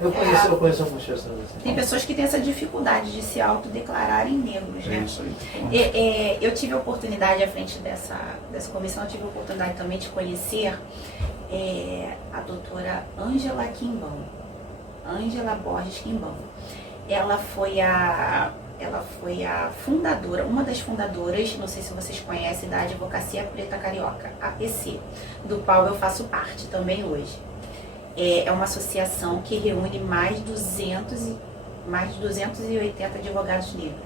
Eu conheço algumas pessoas assim. Tem pessoas que têm essa dificuldade de se autodeclararem negros, né? Isso aí. Eu tive a oportunidade, à frente dessa comissão, eu tive a oportunidade também de conhecer a doutora Ângela Quimbão, Ângela Borges Quimbão. Ela foi a fundadora, uma das fundadoras, não sei se vocês conhecem, da Advocacia Preta Carioca, APC, do qual eu faço parte também hoje. É uma associação que reúne mais de 280 advogados negros.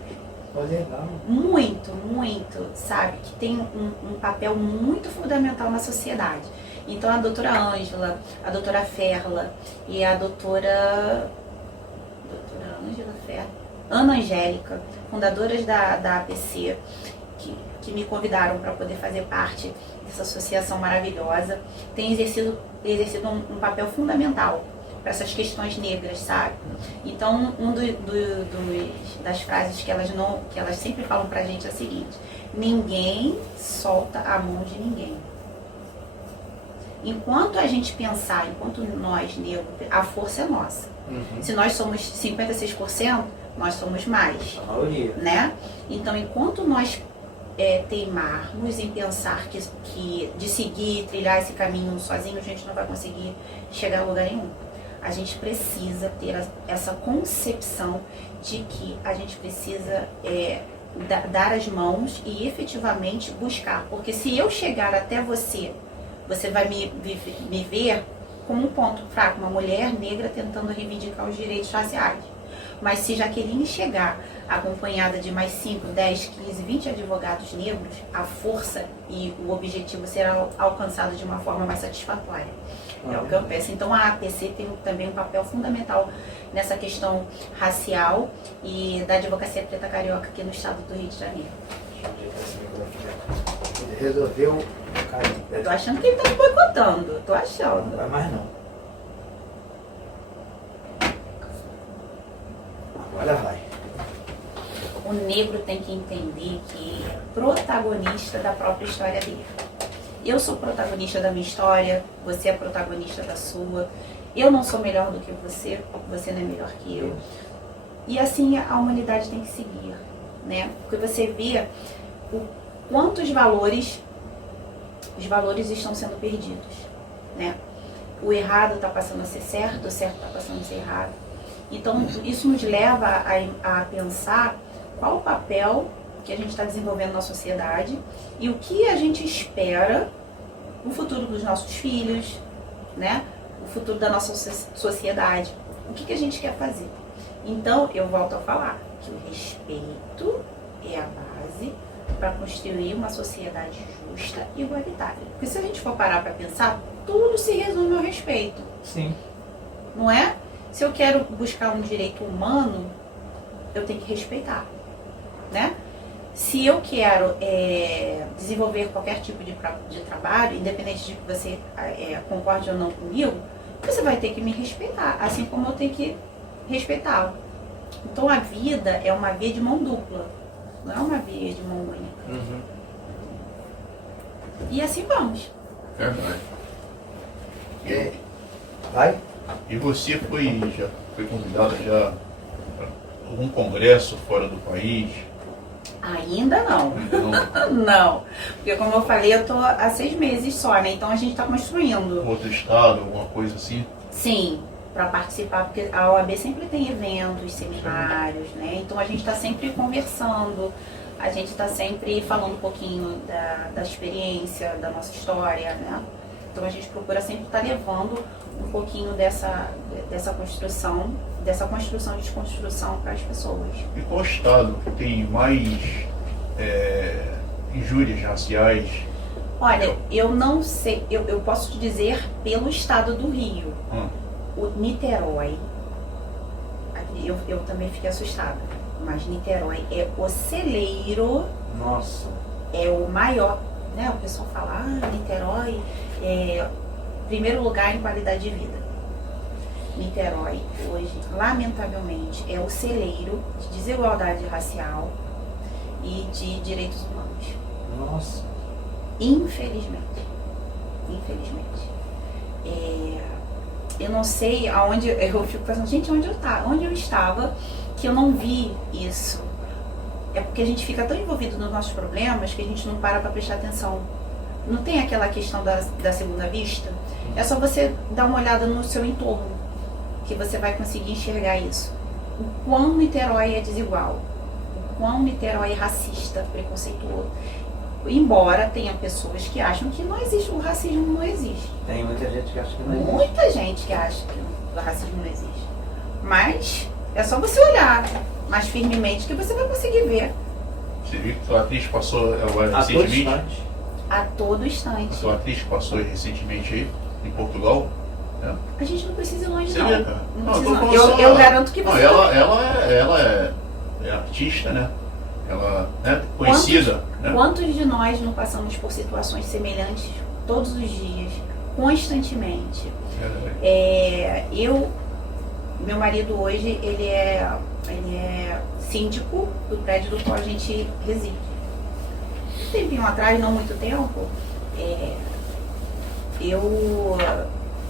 Legal. Muito, sabe? Que tem um papel muito fundamental na sociedade. Então a doutora Ângela, a doutora Ferla e a doutora Ângela Ferla, Ana Angélica, fundadoras da APC, que me convidaram para poder fazer parte dessa associação maravilhosa, tem exercido um papel fundamental para essas questões negras, sabe? Então, das frases que elas sempre falam pra gente é a seguinte: ninguém solta a mão de ninguém. Enquanto a gente pensar, enquanto nós negros, a força é nossa. Uhum. Se nós somos 56%, nós somos mais. A maioria. Né? Então, enquanto nós teimarmos em pensar que de seguir, trilhar esse caminho sozinho, a gente não vai conseguir chegar a lugar nenhum. A gente precisa ter essa concepção de que a gente precisa dar as mãos e efetivamente buscar. Porque se eu chegar até você, você vai me ver como um ponto fraco, uma mulher negra tentando reivindicar os direitos raciais. Mas se Jaqueline chegar acompanhada de mais 5, 10, 15, 20 advogados negros, a força e o objetivo será alcançado de uma forma mais satisfatória. É o que eu penso. Então a APC tem também um papel fundamental nessa questão racial e da advocacia preta carioca aqui no estado do Rio de Janeiro. Ele resolveu... Eu tô achando que ele tá me boicotando, tô achando. Não vai mais não. Agora vai. O negro tem que entender que ele é protagonista da própria história dele. Eu sou protagonista da minha história, você é protagonista da sua. Eu não sou melhor do que você, você não é melhor que eu. E assim a humanidade tem que seguir, né? Porque você vê o quanto os valores estão sendo perdidos, né? O errado está passando a ser certo, o certo está passando a ser errado. Então isso nos leva a pensar qual o papel que a gente está desenvolvendo na sociedade e o que a gente espera no futuro dos nossos filhos, né? O futuro da nossa sociedade. O que a gente quer fazer? Então, eu volto a falar que o respeito é a base para construir uma sociedade justa e igualitária. Porque se a gente for parar para pensar, tudo se resume ao respeito. Sim. Não é? Se eu quero buscar um direito humano, eu tenho que respeitar, né? Se eu quero desenvolver qualquer tipo de trabalho, independente de que você concorde ou não comigo, você vai ter que me respeitar, assim como eu tenho que respeitá-lo. Então a vida é uma via de mão dupla, não é uma via de mão única. Uhum. E assim vamos. Verdade. Vai? E você já foi convidada já para algum congresso fora do país? Ainda não. Não. Não. Porque como eu falei, eu tô há 6 meses só, né? Então a gente tá construindo. Outro estado, alguma coisa assim? Sim, para participar, porque a OAB sempre tem eventos, seminários, né? Então a gente está sempre conversando, a gente está sempre falando um pouquinho da experiência, da nossa história, né? Então a gente procura sempre estar levando um pouquinho dessa construção e desconstrução para as pessoas. E qual estado que tem mais injúrias raciais? Olha, eu não sei, eu posso te dizer pelo estado do Rio. O Niterói, eu também fiquei assustada, mas Niterói é o celeiro. Nossa. É o maior, né? O pessoal fala, Niterói é primeiro lugar em qualidade de vida. Niterói, hoje, lamentavelmente, é o celeiro de desigualdade racial e de direitos humanos. Nossa. Infelizmente. eu não sei aonde, eu fico pensando, gente, onde eu estava que eu não vi isso? É porque a gente fica tão envolvido nos nossos problemas que a gente não para prestar atenção. Não tem aquela questão da segunda vista? É só você dar uma olhada no seu entorno, que você vai conseguir enxergar isso. O quão Niterói é desigual, o quão Niterói é racista, preconceituoso. Embora tenha pessoas que acham que não existe, o racismo não existe. Tem muita gente que acha que não existe. Muita gente que acha que o racismo não existe. Mas é só você olhar mais firmemente que você vai conseguir ver. Você viu que a atriz passou agora A todo recentemente? instante. A todo instante. A sua atriz passou recentemente aí, em Portugal. Né? A gente não precisa ir longe, Você não. vê, cara? Não Não, precisa, eu tô não. falando só- Eu garanto que Não, você ela é artista, né? Ela é conhecida. Né? Quantos de nós não passamos por situações semelhantes todos os dias, constantemente? Meu marido hoje, ele é síndico do prédio do qual a gente reside. Um tempinho atrás, não muito tempo, eu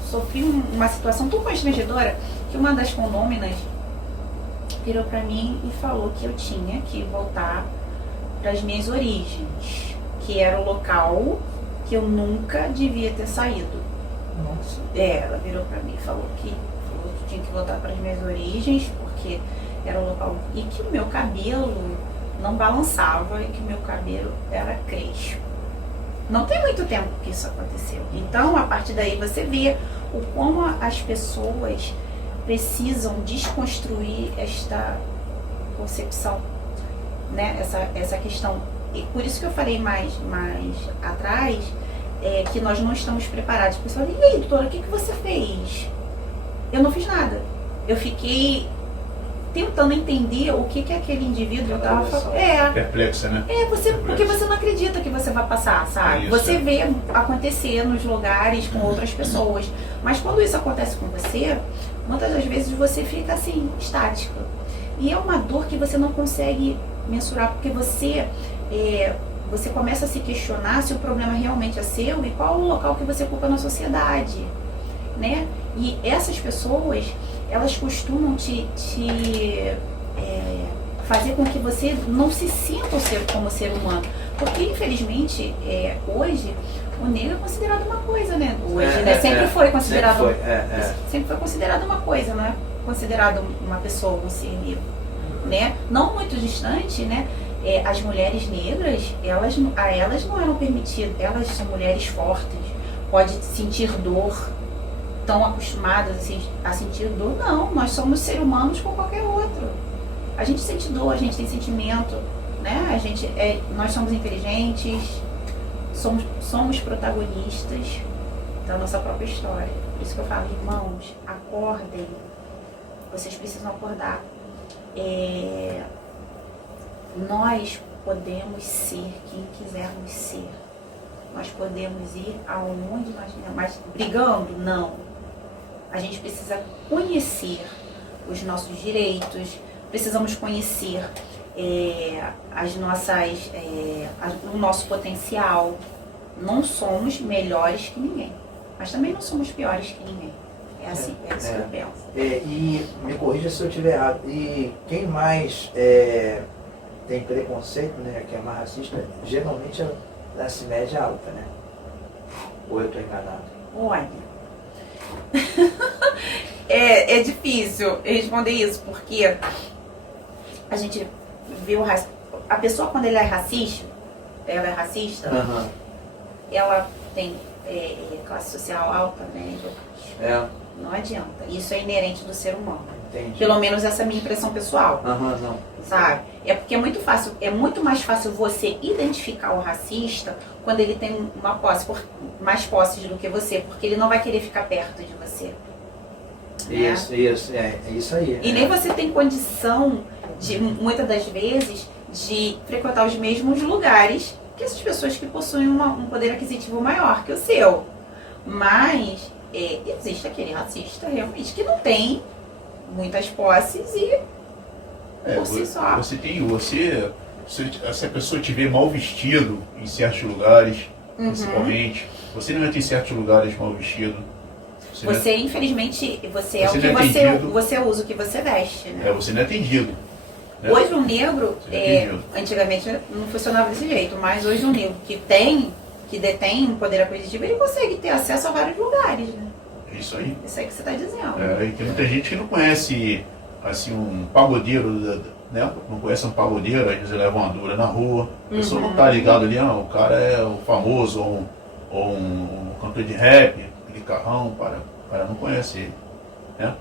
sofri uma situação tão constrangedora que uma das condôminas virou pra mim e falou que eu tinha que voltar para as minhas origens, que era o local que eu nunca devia ter saído. Nossa. Ela virou pra mim e falou que eu tinha que voltar para as minhas origens, porque era o local e que o meu cabelo não balançava e que o meu cabelo era crespo. Não tem muito tempo que isso aconteceu. Então, a partir daí você vê o como as pessoas precisam desconstruir esta concepção, né? Essa questão. E por isso que eu falei mais atrás, que nós não estamos preparados. O pessoal, e aí, doutora, o que você fez? Eu não fiz nada. Eu fiquei tentando entender o que aquele indivíduo estava falando. Perplexa, né? Porque você não acredita que você vai passar, sabe? Isso, você vê acontecer nos lugares com outras pessoas. Mas quando isso acontece com você, muitas das vezes você fica assim, estática. E é uma dor que você não consegue mensurar, porque você começa a se questionar se o problema realmente é seu e qual o local que você ocupa na sociedade, né? E essas pessoas, elas costumam fazer com que você não se sinta como ser humano. Porque, infelizmente, hoje, o negro é considerado uma coisa, né? Hoje, né? Sempre foi considerado. Sempre foi considerado uma coisa, não é considerado uma pessoa, um ser negro, né? Não muito distante, né? As mulheres negras, elas não eram permitidas, elas são mulheres fortes, podem sentir dor, estão acostumadas a sentir dor. Não, nós somos seres humanos como qualquer outro. A gente sente dor, a gente tem sentimento, né? Nós somos inteligentes, somos protagonistas da nossa própria história. Por isso que eu falo, irmãos, acordem. Vocês precisam acordar. Nós podemos ser quem quisermos ser. Nós podemos ir aonde nós quisermos. Mas brigando, não. A gente precisa conhecer os nossos direitos, precisamos conhecer o nosso potencial. Não somos melhores que ninguém, mas também não somos piores que ninguém. É assim, é isso que eu penso. E me corrija se eu estiver errado. E quem mais tem preconceito, né, que é mais racista, geralmente é a classe média alta, né? Ou eu estou enganado? Olha, é difícil responder isso, porque a gente vê a pessoa, quando ela é racista, ela tem classe social alta, média, baixa. Não adianta. Isso é inerente do ser humano. Entendi. Pelo menos essa é a minha impressão pessoal. Não. Sabe? É porque é muito mais fácil você identificar o racista quando ele tem mais posses do que você, porque ele não vai querer ficar perto de você. Isso, é isso aí. E nem você tem condição, muitas das vezes, de frequentar os mesmos lugares que essas pessoas que possuem um poder aquisitivo maior que o seu. Mas existe aquele racista realmente que não tem muitas posses e por si só. Se a pessoa te vê mal vestido em certos lugares, principalmente, você não entra em certos lugares mal vestido. Você, infelizmente, você é Você o que não é atendido. você usa o que você veste, né? Você não é atendido. Né? Hoje um negro, Você não é atendido. antigamente não funcionava desse jeito, mas hoje um negro que detém um poder aquisitivo, ele consegue ter acesso a vários lugares, né? Isso aí. Isso aí que você está dizendo. E tem muita gente que não conhece assim, um pagodeiro, né? Não conhece um pagodeiro, às vezes leva uma dura na rua. A pessoa não tá ligado ali, o cara é o famoso, ou um cantor de rap, aquele carrão, o cara não conhece ele. Né?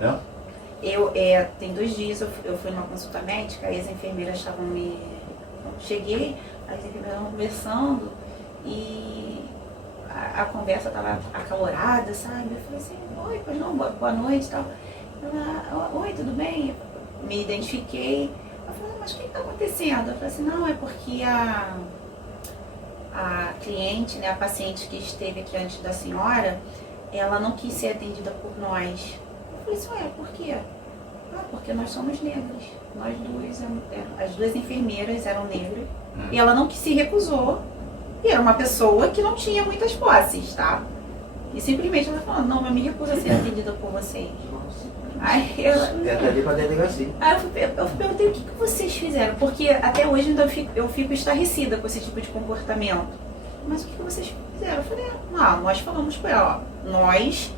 Né? Tem 2 dias eu fui numa consulta médica, e as enfermeiras estavam cheguei, as enfermeiras estavam conversando e a conversa estava acalorada, sabe? Eu falei assim, oi, pois não, boa noite e tal. Ela, oi, tudo bem? Me identifiquei. Eu falei, mas o que está acontecendo? Eu falei assim, não, é porque a cliente, né, a paciente que esteve aqui antes da senhora, ela não quis ser atendida por nós. Eu falei assim, por quê? Porque nós somos negras. Nós duas, as 2 enfermeiras eram negras. E ela não se recusou. E era uma pessoa que não tinha muitas posses, tá? E simplesmente ela falou, não, eu me recuso a ser atendida por vocês. Aí Entra ali pra delegacia. Aí eu perguntei, o que vocês fizeram? Porque até hoje ainda eu fico estarrecida com esse tipo de comportamento. Mas o que vocês fizeram? Eu falei, nós falamos com ela, nós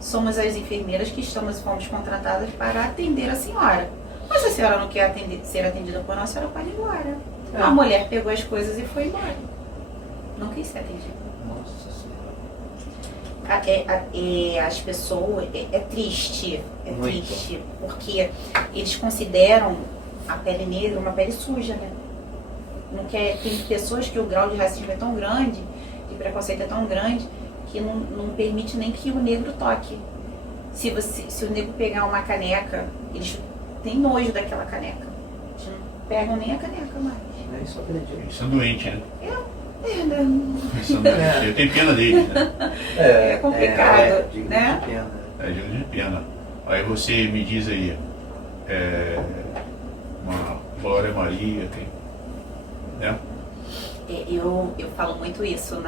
somos as enfermeiras que fomos contratadas para atender a senhora. Mas se a senhora não quer ser atendida por nós, a senhora pode ir embora. A mulher pegou as coisas e foi embora. Não quis ser atendida. Nossa Senhora. As pessoas, é triste, Muito. triste, porque eles consideram a pele negra uma pele suja, né? Não quer, tem pessoas que o grau de racismo é tão grande, de preconceito é tão grande, que não permite nem que o negro toque. Se o negro pegar uma caneca, eles têm nojo daquela caneca. Eles não pegam nem a caneca mais. Isso acredito. Eles são doentes, né? Né? Eles são doentes. Eu tenho pena deles, né? É complicado, digno né? de pena. Digno de pena. Aí você me diz aí, uma Glória Maria, né? Eu falo muito isso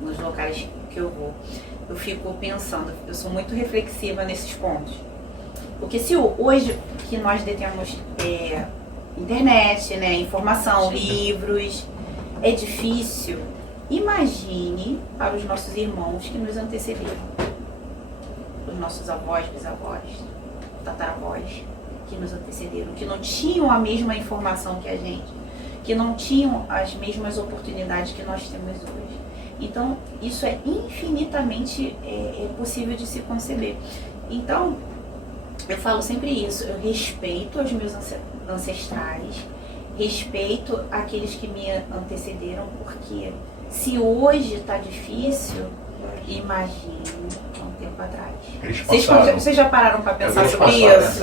nos locais que eu vou. Eu fico pensando, eu sou muito reflexiva nesses pontos. Porque se hoje que nós detemos internet, né, informação, livros, é difícil, imagine para os nossos irmãos que nos antecederam. Os nossos avós, bisavós, tataravós, que nos antecederam, que não tinham a mesma informação que a gente, que não tinham as mesmas oportunidades que nós temos hoje. Então, isso é infinitamente possível de se conceber. Então, eu falo sempre isso, eu respeito os meus ancestrais, respeito aqueles que me antecederam, porque se hoje está difícil, imagine há um tempo atrás. Vocês já pararam para pensar sobre isso?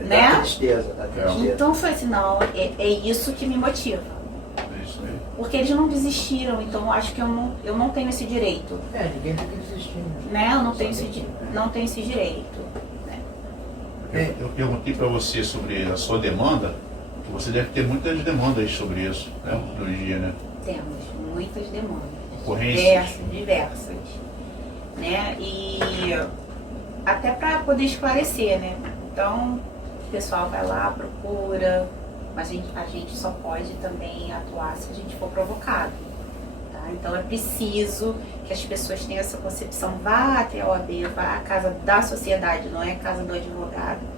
Né? Dá tristeza. Então foi assim, não, é isso que me motiva. Porque eles não desistiram, então eu acho que eu não tenho esse direito. Ninguém tem que desistir. Né? Eu não tenho esse direito. Né? Eu perguntei para você sobre a sua demanda, que você deve ter muitas demandas sobre isso, né? Hoje em dia, né? Temos muitas demandas. Ocorrências. Diversas. Né? E até para poder esclarecer, né? Então, o pessoal vai lá, procura, mas a gente só pode também atuar se a gente for provocado. Tá? Então é preciso que as pessoas tenham essa concepção, vá até a OAB, vá à casa da sociedade, não é a casa do advogado.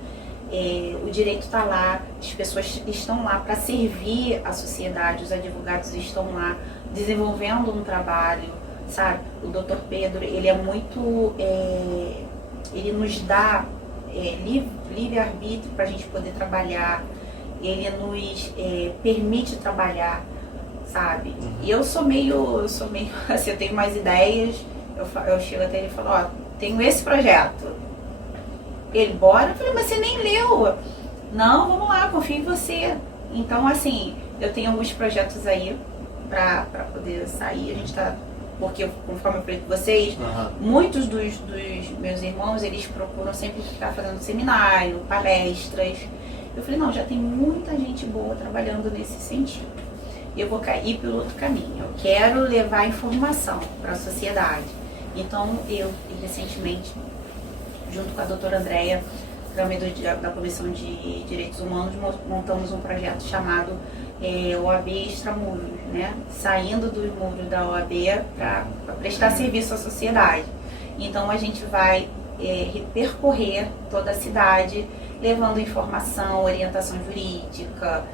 O direito está lá, as pessoas estão lá para servir a sociedade, os advogados estão lá desenvolvendo um trabalho, sabe? O Dr. Pedro, ele é muito, ele nos dá livre-arbítrio para a gente poder trabalhar, ele nos permite trabalhar, sabe? E eu sou meio, assim, eu tenho mais ideias, eu chego até ele e falo, tenho esse projeto. Ele, bora? Eu falei, mas você nem leu. Não, vamos lá, confio em você. Então, assim, eu tenho alguns projetos aí pra poder sair. A gente tá, porque conforme eu falei com vocês, muitos dos meus irmãos, eles procuram sempre ficar fazendo seminário, palestras. Eu falei, não, já tem muita gente boa trabalhando nesse sentido. Eu vou cair pelo outro caminho. Eu quero levar informação para a sociedade. Então, eu, recentemente, junto com a doutora Andréia, da Comissão de Direitos Humanos, montamos um projeto chamado OAB Extramuros, né? Saindo dos muros da OAB para prestar serviço à sociedade. Então, a gente vai percorrer toda a cidade, levando informação, orientação jurídica.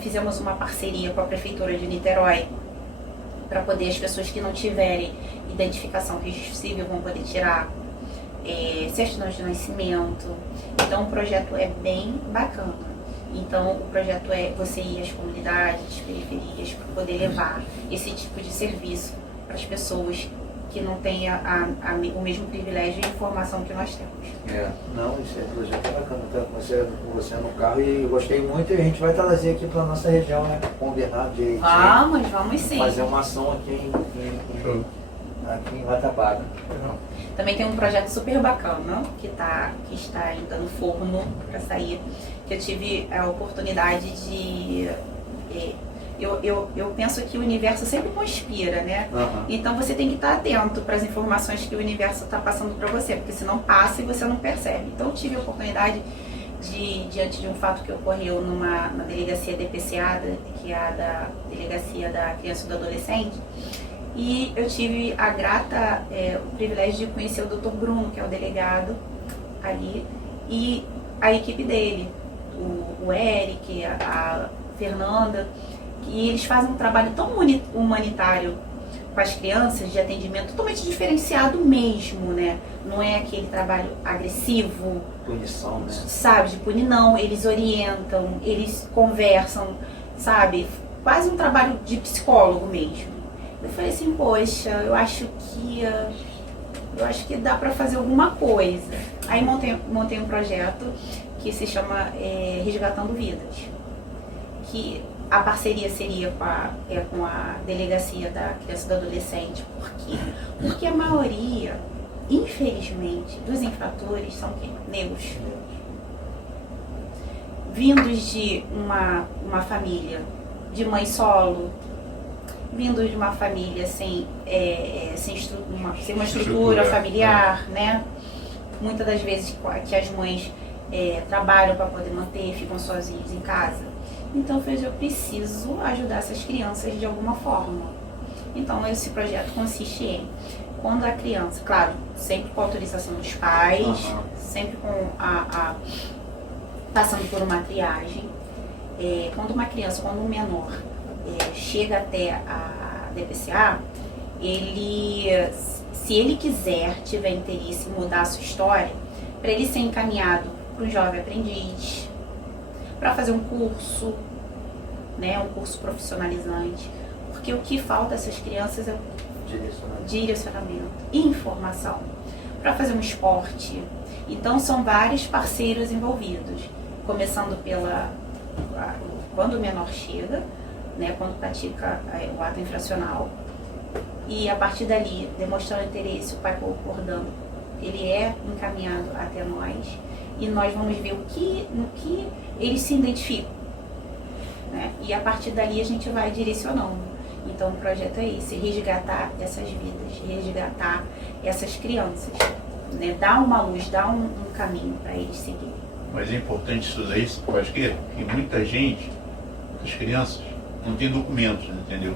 Fizemos uma parceria com a Prefeitura de Niterói para poder as pessoas que não tiverem identificação registro civil vão poder tirar certidões de nascimento. Então o projeto é bem bacana. Então o projeto é você ir às comunidades, periferias, para poder levar esse tipo de serviço para as pessoas que não têm o mesmo privilégio e informação que nós temos. Não, esse projeto é bacana. Estou com você no carro e gostei muito, e a gente vai trazer aqui para a nossa região, né? Combinado direitinho. Vamos sim. Fazer uma ação aqui em Ratabaga. Também tem um projeto super bacana que está ainda no forno para sair, que eu tive a oportunidade de... Eu penso que o universo sempre conspira, né? Então você tem que estar atento para as informações que o universo está passando para você, porque senão passa e você não percebe. Então eu tive a oportunidade diante de um fato que ocorreu na delegacia DPCA, que é a da Delegacia da Criança e do Adolescente, e eu tive o privilégio de conhecer o Dr. Bruno, que é o delegado ali, e a equipe dele, o Eric, a Fernanda, e eles fazem um trabalho tão humanitário com as crianças, de atendimento totalmente diferenciado mesmo, né? Não é aquele trabalho agressivo, punição, né? Sabe, de punir, não. Eles orientam, eles conversam, sabe? Quase um trabalho de psicólogo mesmo. Eu falei assim, poxa, eu acho que dá pra fazer alguma coisa. Aí montei um projeto que se chama Resgatando Vidas, que a parceria seria com a Delegacia da Criança e do Adolescente. Por quê? Porque a maioria, infelizmente, dos infratores são quem? Negros. Vindos de uma família de mãe solo, vindos de uma família sem uma estrutura familiar, né? Muitas das vezes que as mães trabalham para poder manter, ficam sozinhos em casa. Então eu preciso ajudar essas crianças de alguma forma. Então esse projeto consiste em, quando a criança, claro, sempre com a autorização dos pais, sempre com passando por uma triagem, quando um menor chega até a DPCA, se ele quiser, tiver interesse em mudar a sua história, para ele ser encaminhado para um jovem aprendiz, para fazer um curso, né, um curso profissionalizante, porque o que falta a essas crianças é direcionamento e informação, para fazer um esporte. Então são vários parceiros envolvidos, começando quando o menor chega, né, quando pratica o ato infracional, e a partir dali, demonstrando interesse, o pai concordando, ele é encaminhado até nós, e nós vamos ver no que eles se identificam, né? E a partir dali a gente vai direcionando. Então o projeto é esse, resgatar essas vidas, resgatar essas crianças, né? Dar uma luz, dar um caminho para eles seguirem. Mas é importante isso daí, eu acho que muita gente, muitas crianças, não tem documentos, entendeu?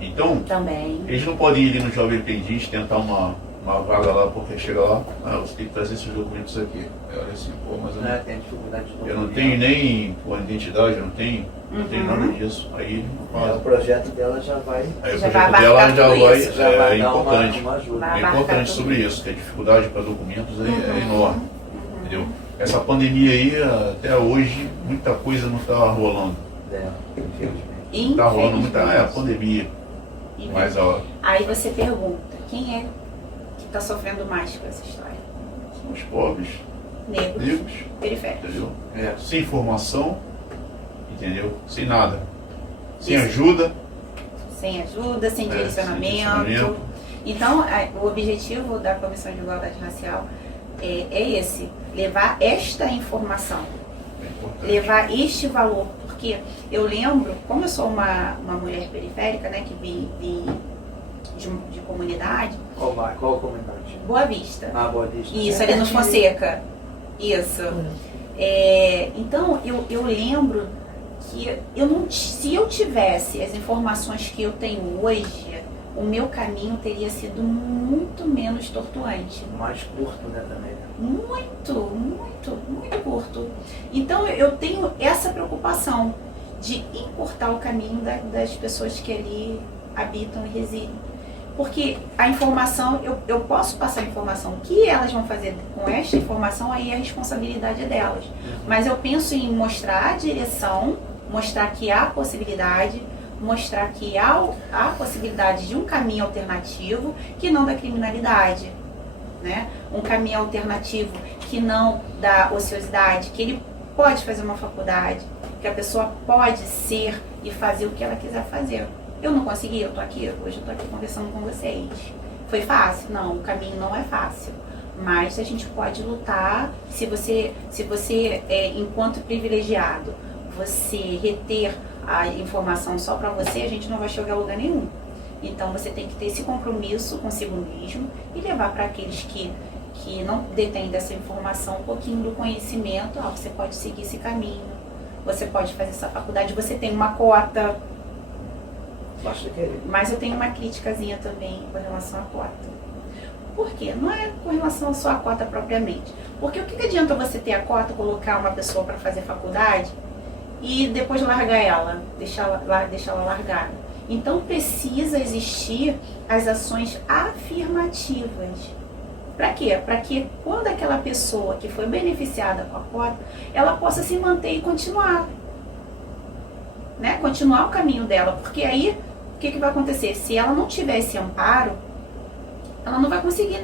Então, também, eles não podem ir ali no Jovem Aprendiz tentar uma vaga lá, porque chega lá, você tem que trazer esses documentos aqui. Olha assim, pô, mas tem dificuldade de eu não tenho nem a identidade, eu não tenho nada disso. Aí o projeto dela já vai. Aí o projeto dela já vai importante. Uma ajuda. É importante sobre isso, que a dificuldade para documentos é enorme. Entendeu? Essa pandemia aí, até hoje, muita coisa não está rolando. Infelizmente. Está rolando muita pandemia. Mas, aí você pergunta, quem é que está sofrendo mais com essa história? São os pobres, negros, periféricos. Entendeu? Sem informação, entendeu? Sem nada. Sem ajuda, sem direcionamento. Então, o objetivo da Comissão de Igualdade Racial é esse, levar esta informação, levar este valor. Porque eu lembro, como eu sou uma mulher periférica, né, que vim de comunidade. Qual comunidade? Boa Vista. Ah, Boa Vista. Isso, ali no Fonseca. Isso. Então, eu lembro que se eu tivesse as informações que eu tenho hoje, o meu caminho teria sido muito menos tortuante. Mais curto, né, também. Muito curto. Então, eu tenho essa preocupação de encurtar o caminho das pessoas que ali habitam e residem. Porque a informação, eu posso passar a informação. O que elas vão fazer com esta informação, aí a responsabilidade é delas. Mas eu penso em mostrar a direção, mostrar que há possibilidade, mostrar que há possibilidade de um caminho alternativo que não da criminalidade, né? Um caminho alternativo que não da ociosidade, que ele pode fazer uma faculdade, que a pessoa pode ser e fazer o que ela quiser fazer. Eu não consegui, eu tô aqui, hoje eu tô aqui conversando com vocês. Foi fácil? Não, o caminho não é fácil. Mas a gente pode lutar, se você enquanto privilegiado, você reter a informação só para você, a gente não vai chegar a lugar nenhum. Então você tem que ter esse compromisso consigo mesmo e levar para aqueles que não detêm dessa informação um pouquinho do conhecimento. Você pode seguir esse caminho, você pode fazer essa faculdade, você tem uma cota. Basta querer. Mas eu tenho uma criticazinha também com relação à cota. Por quê? Não é com relação só à cota propriamente. Porque o que adianta você ter a cota, colocar uma pessoa para fazer faculdade e depois largar ela, deixar ela largada? Então precisa existir as ações afirmativas. Para quê? Para que quando aquela pessoa que foi beneficiada com a cota, ela possa se manter e continuar. Né? Continuar o caminho dela. Porque aí, o que vai acontecer? Se ela não tiver esse amparo, ela não vai conseguir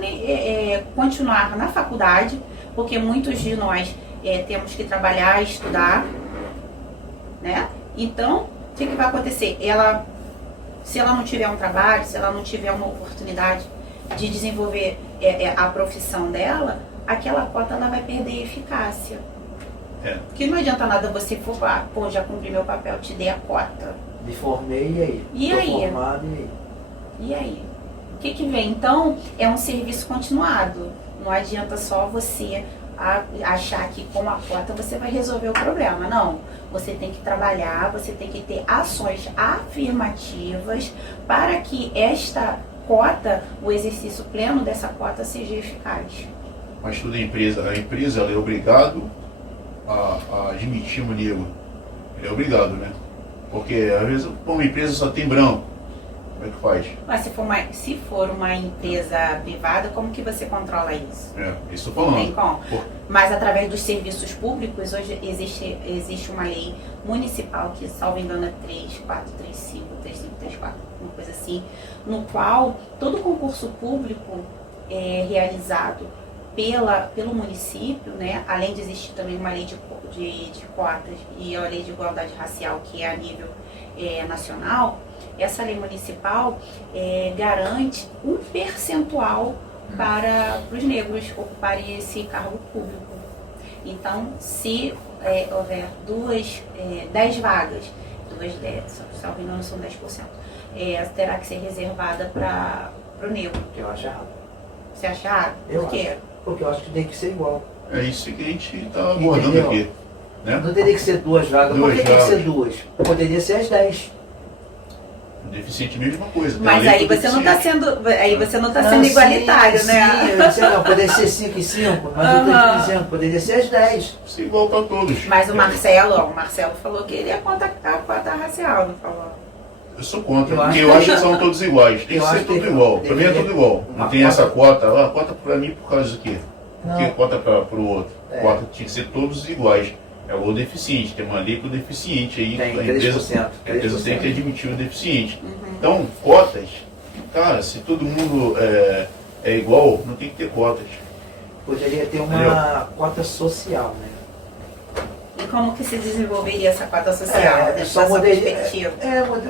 continuar na faculdade, porque muitos de nós temos que trabalhar, estudar, né? Então, o que vai acontecer? Se ela não tiver um trabalho, se ela não tiver uma oportunidade de desenvolver a profissão dela, aquela cota ela vai perder eficácia. Porque não adianta nada você for lá, já cumpri meu papel, te dei a cota. Me formei, e aí? E Tô aí? formado, e aí? E aí? O que vem? Então, é um serviço continuado. Não adianta só você achar que com a cota você vai resolver o problema. Não. Você tem que trabalhar, você tem que ter ações afirmativas para que esta cota, o exercício pleno dessa cota seja eficaz. Mas toda a empresa ela é obrigado a admitir o negro. Ele é obrigado, né? Porque às vezes uma empresa só tem branco. Como é que faz? Mas se for uma empresa privada, como que você controla isso? Isso falando. Tem como. Mas através dos serviços públicos, hoje existe uma lei municipal que, salvo engano, é 3435, 3534, uma coisa assim, no qual todo concurso público é realizado pelo município, né? Além de existir também uma lei de cotas e a lei de igualdade racial, que é a nível nacional, essa lei municipal garante um percentual para os negros ocuparem esse cargo público. Então, se houver 10 vagas, salvo engano são 10%, terá que ser reservada para o negro. Eu acho errado. Você acha errado? Por quê? Porque eu acho que tem que ser igual. É isso que a gente está abordando aqui. Né? Não teria que ser 2 vagas. Por que tem que ser 2? Poderia ser as 10. Deficiente, mesma coisa. Mas aí você não está sendo igualitário, né? Sim, não, poderia ser 5 e 5, mas eu estou dizendo, poderia ser as 10. Ser igual para todos. Mas o Marcelo falou que ele é contra a cota racial, não falou? Eu sou contra, porque eu acho que são todos iguais. Tem que ser tudo igual. Para mim é tudo igual. Não tem essa cota. A cota para mim por causa do quê? Porque cota para o outro. Cota tinha que ser todos iguais. É o deficiente, tem uma lei para o deficiente aí. Tem, a empresa tem que admitir o deficiente. Então, cotas, cara, se todo mundo é igual, não tem que ter cotas. Poderia ter uma cota social, né? E como que se desenvolveria essa cota social?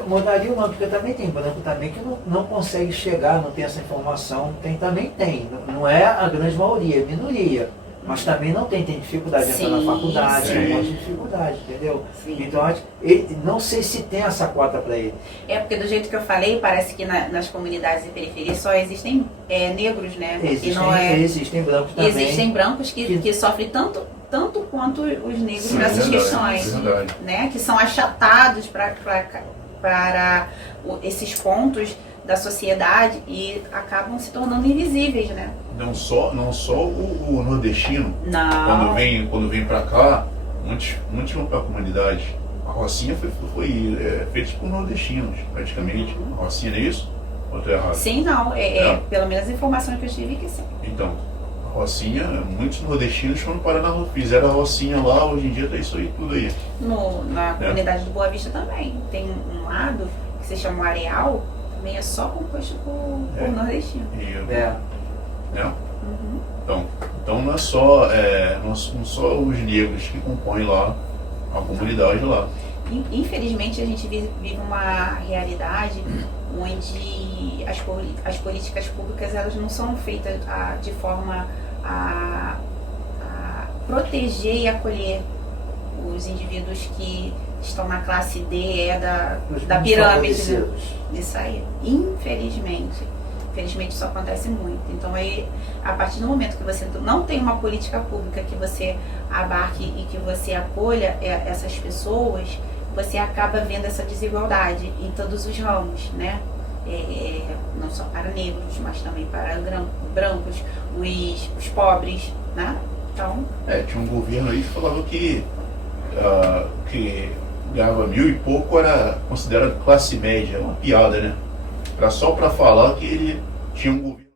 Mudaria uma, porque também tem branco também que não consegue chegar, não tem essa informação, também tem. Não é a grande maioria, é minoria. mas também não tem dificuldade de entrar na Sim, faculdade, sim. tem um monte de dificuldade, entendeu? Sim. Então, não sei se tem essa cota para ele. É porque do jeito que eu falei, parece que nas comunidades e periferias só existem negros, né? E não Existem brancos também. existem brancos que sofrem tanto quanto os negros Sim, nessas verdade, questões, verdade. né? Que são achatados para esses pontos da sociedade e acabam se tornando invisíveis, né? Não só o nordestino, Não. quando vem para cá, muitos vão para a comunidade. A Rocinha foi feita por nordestinos, praticamente. A Rocinha, não é isso? Ou estou errado? Sim, não. É. Pelo menos as informações que eu tive que sim. Então, a Rocinha, muitos nordestinos foram parar na Rocinha, fizeram a Rocinha lá, hoje em dia tá isso aí, tudo aí. Na comunidade do Boa Vista também. Tem um lado que se chama o Areal, também é só composto por nordestino. Né? Uhum. Então não é só, não só os negros que compõem lá a comunidade lá. Infelizmente a gente vive uma realidade onde as políticas públicas elas não são feitas de forma a proteger e acolher os indivíduos que estão na classe D, da pirâmide, né? Isso aí, infelizmente isso acontece muito. Então aí, a partir do momento que você não tem uma política pública que você abarque e que você acolha essas pessoas, você acaba vendo essa desigualdade em todos os ramos, né? Não só para negros, mas também para brancos, os pobres, né? Então... tinha um governo aí que falava que ganhava 1.000 e pouco era considerado classe média, uma piada, né? Era só para falar que ele tinha um governo.